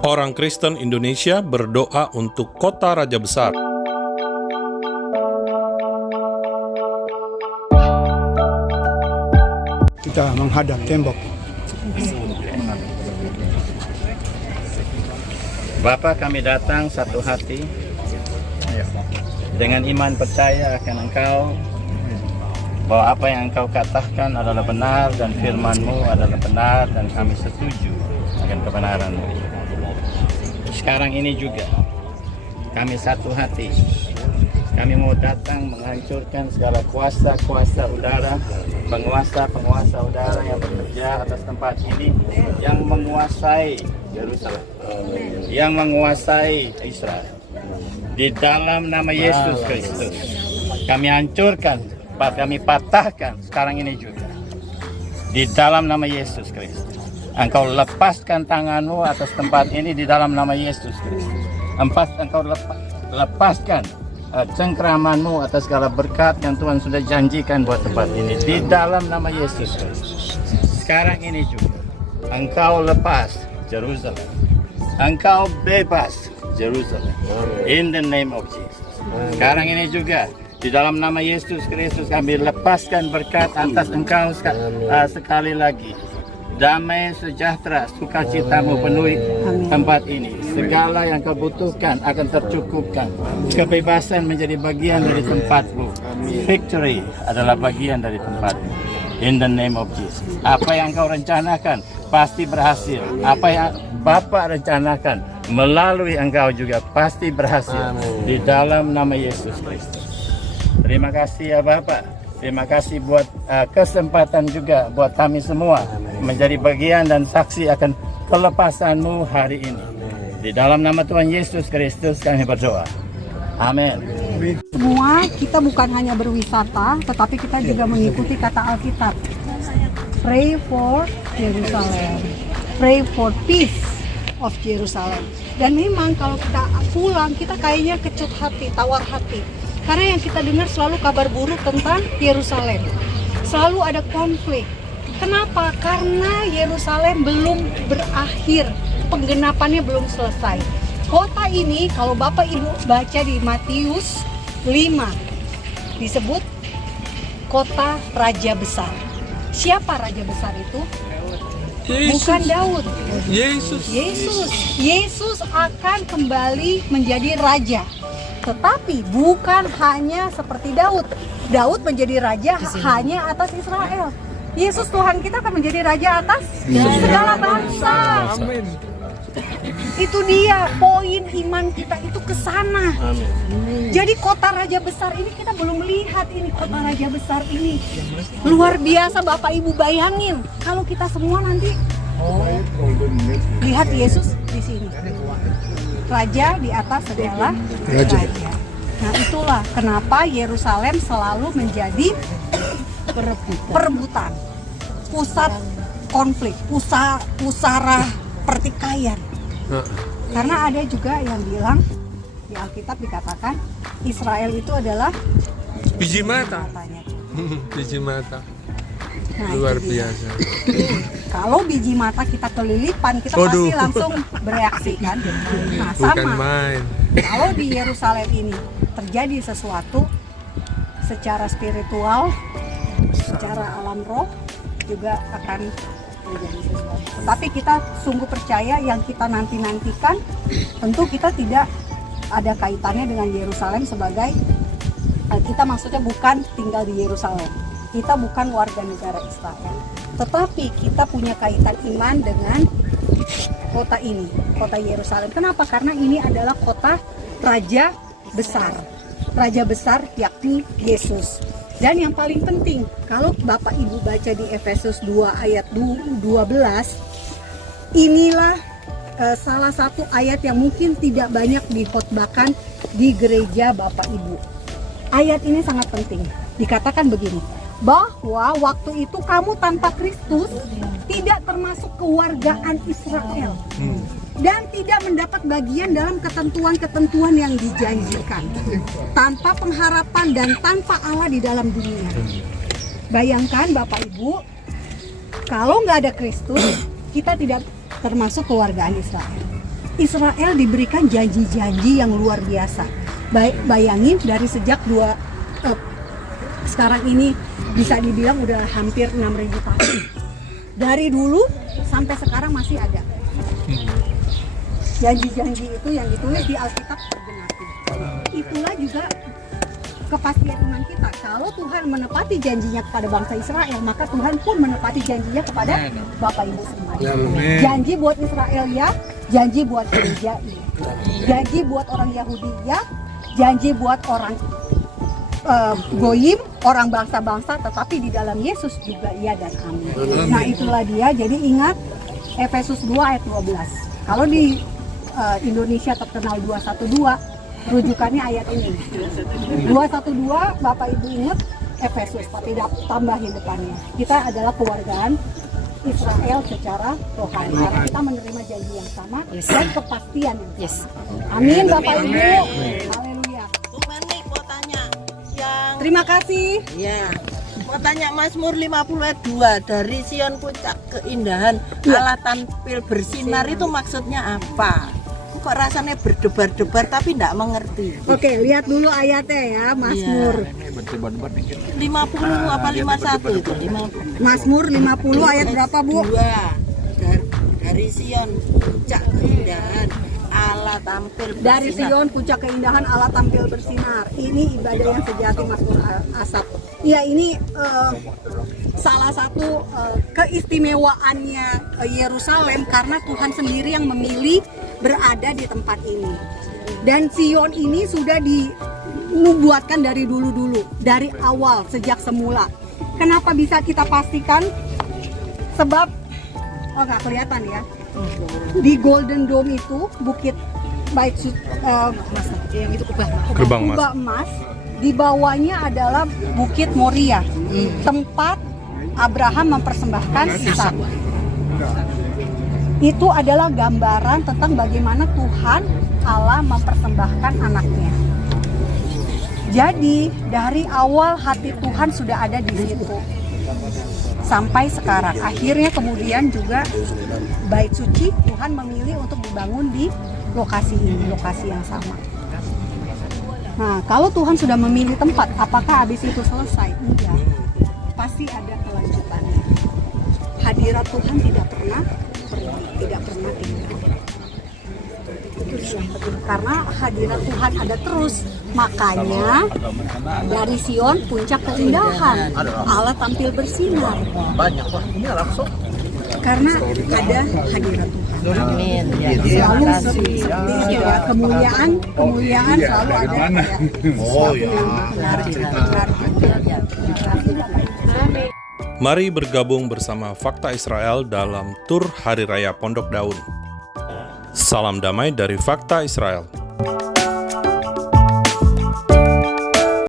Orang Kristen Indonesia berdoa untuk kota Raja Besar. Kita menghadap tembok. Bapa, kami datang satu hati dengan iman percaya akan Engkau, bahwa apa yang Engkau katakan adalah benar dan firman-Mu adalah benar, dan kami setuju akan kebenaran-Mu. Sekarang ini juga kami satu hati. Kami mau datang menghancurkan segala kuasa-kuasa udara, penguasa-penguasa udara yang bekerja atas tempat ini, yang menguasai Yerusalem, yang menguasai Israel. Di dalam nama Yesus Kristus, kami hancurkan, kami patahkan sekarang ini juga. Di dalam nama Yesus Kristus, Engkau lepaskan tangan-Mu atas tempat ini di dalam nama Yesus Kristus. Engkau lepaskan cengkeraman-Mu atas segala berkat yang Tuhan sudah janjikan buat tempat ini di dalam nama Yesus Kristus. Sekarang ini juga Engkau lepas Jerusalem, Engkau bebas Jerusalem, in the name of Jesus. Sekarang ini juga di dalam nama Yesus Kristus kami lepaskan berkat atas Engkau sekali lagi. Damai, sejahtera, sukacita-Mu penuhi tempat ini. Segala yang Kau butuhkan akan tercukupkan. Kebebasan menjadi bagian dari tempat-Mu. Victory adalah bagian dari tempat-Mu. In the name of Jesus. Apa yang Kau rencanakan pasti berhasil. Apa yang Bapa rencanakan melalui Engkau juga pasti berhasil. Di dalam nama Yesus Kristus. Terima kasih ya Bapak. Terima kasih buat kesempatan juga buat kami semua menjadi bagian dan saksi akan kelepasan-Mu hari ini. Di dalam nama Tuhan Yesus Kristus kami berdoa. Amin. Semua kita bukan hanya berwisata, tetapi kita juga mengikuti kata Alkitab. Pray for Jerusalem. Pray for peace of Jerusalem. Dan memang kalau kita pulang, kita kayaknya kecut hati, tawar hati. Karena yang kita dengar selalu kabar buruk tentang Yerusalem. Selalu ada konflik. Kenapa? Karena Yerusalem belum berakhir. Penggenapannya belum selesai. Kota ini kalau Bapak Ibu baca di Matius 5 disebut kota Raja Besar. Siapa Raja Besar itu? Yesus. Bukan Daud. Yesus. Yesus akan kembali menjadi raja. Tetapi bukan hanya seperti Daud. Daud menjadi raja hanya atas Israel. Yesus Tuhan kita akan menjadi raja atas segala bangsa. Amin. Itu dia poin iman kita itu ke sana. Jadi kota Raja Besar ini kita belum lihat ini kota Raja Besar ini. Luar biasa Bapak Ibu, bayangin kalau kita semua nanti lihat Yesus di sini. Raja di atas segala raja. Nah itulah kenapa Yerusalem selalu menjadi perebutan, pusat konflik, pusara pertikaian. Karena ada juga yang bilang di Alkitab dikatakan Israel itu adalah Biji mata. Biji mata. Luar biasa. Kalau biji mata kita kelilipan, kita pasti langsung bereaksi kan. Nah, sama. Bukan main. Kalau di Yerusalem ini terjadi sesuatu secara spiritual, secara alam roh juga akan terjadi sesuatu. Tapi kita sungguh percaya yang kita nantikan, tentu kita tidak ada kaitannya dengan Yerusalem sebagai kita maksudnya bukan tinggal di Yerusalem. Kita bukan warga negara Israel, tetapi kita punya kaitan iman dengan kota ini, kota Yerusalem. Kenapa? Karena ini adalah kota Raja Besar. Raja Besar yakni Yesus. Dan yang paling penting, kalau Bapak Ibu baca di Efesus 2 ayat 12, inilah salah satu ayat yang mungkin tidak banyak dikhotbahkan di gereja Bapak Ibu. Ayat ini sangat penting. Dikatakan begini, bahwa waktu itu kamu tanpa Kristus tidak termasuk kewargaan Israel dan tidak mendapat bagian dalam ketentuan-ketentuan yang dijanjikan, tanpa pengharapan dan tanpa Allah di dalam dunia. Bayangkan Bapak Ibu, kalau nggak ada Kristus, kita tidak termasuk kewargaan Israel. Israel diberikan janji-janji yang luar biasa. Bayangin dari sejak sekarang ini bisa dibilang udah hampir 6.000 tahun. Dari dulu sampai sekarang masih ada. Janji-janji itu yang ditulis di Alkitab tergenapi. Itulah juga kepastian iman kita. Kalau Tuhan menepati janjinya kepada bangsa Israel, maka Tuhan pun menepati janjinya kepada Bapak Ibu semua. Janji buat Israel ya, janji buat gereja iya. Janji buat orang Yahudi ya, janji buat orang goyim, orang bangsa-bangsa, tetapi di dalam Yesus juga iya dan amin. Nah itulah dia, jadi ingat Efesus 2 ayat 12. Kalau di Indonesia terkenal 212, rujukannya ayat ini. 212, Bapak Ibu ingat Efesus, tapi tambahin depannya. Kita adalah kewargaan Israel secara rohani. Karena kita menerima janji yang sama dan kepastian yang sama. Amin Bapak Ibu. Haleluya. Bu Mani mau tanya yang Terima kasih. ya mau tanya Mazmur 52 dari Sion puncak keindahan Ya. Allah tampil bersinar itu maksudnya apa? Kok rasanya berdebar-debar tapi tidak mengerti. Oke, lihat dulu ayatnya ya, Mazmur. 50 apa 51 itu? 50. Mazmur 50 ayat berapa, Bu? 2 dari Sion puncak keindahan Allah tampil bersinar. Dari Sion puncak keindahan Allah tampil bersinar. Ini ibadah yang sejati, Mazmur Asaf. Iya, ini salah satu keistimewaannya Yerusalem karena Tuhan sendiri yang memilih berada di tempat ini. Dan Sion ini sudah dinubuatkan dari dulu-dulu, dari awal, sejak semula. Kenapa bisa kita pastikan? Sebab, nggak kelihatan ya. Di Golden Dome itu, bukit Bait yang itu Gerbang Emas. kubah emas, di bawahnya adalah Bukit Moria, tempat Abraham mempersembahkan Ishak. Itu adalah gambaran tentang bagaimana Tuhan Allah mempersembahkan anaknya. Jadi dari awal hati Tuhan sudah ada di situ sampai sekarang. Akhirnya kemudian juga Bait Suci Tuhan memilih untuk dibangun di lokasi ini, lokasi yang sama. Nah, kalau Tuhan sudah memilih tempat, apakah habis itu selesai? Enggak. Pasti ada kelanjutannya. Hadirat Tuhan tidak pernah pergi, tidak pernah tinggal. Itu yang penting. Karena hadirat Tuhan ada terus. Makanya dari Sion puncak keindahan Allah tampil bersinar. Karena ada hadirat Tuhan. Amin. Ya, Selalu terima seperti kasih. itu ya. Kemuliaan selalu ada ya. Oh iya. Benar. Mari bergabung bersama Fakta Israel dalam tur Hari Raya Pondok Daun. Salam damai dari Fakta Israel.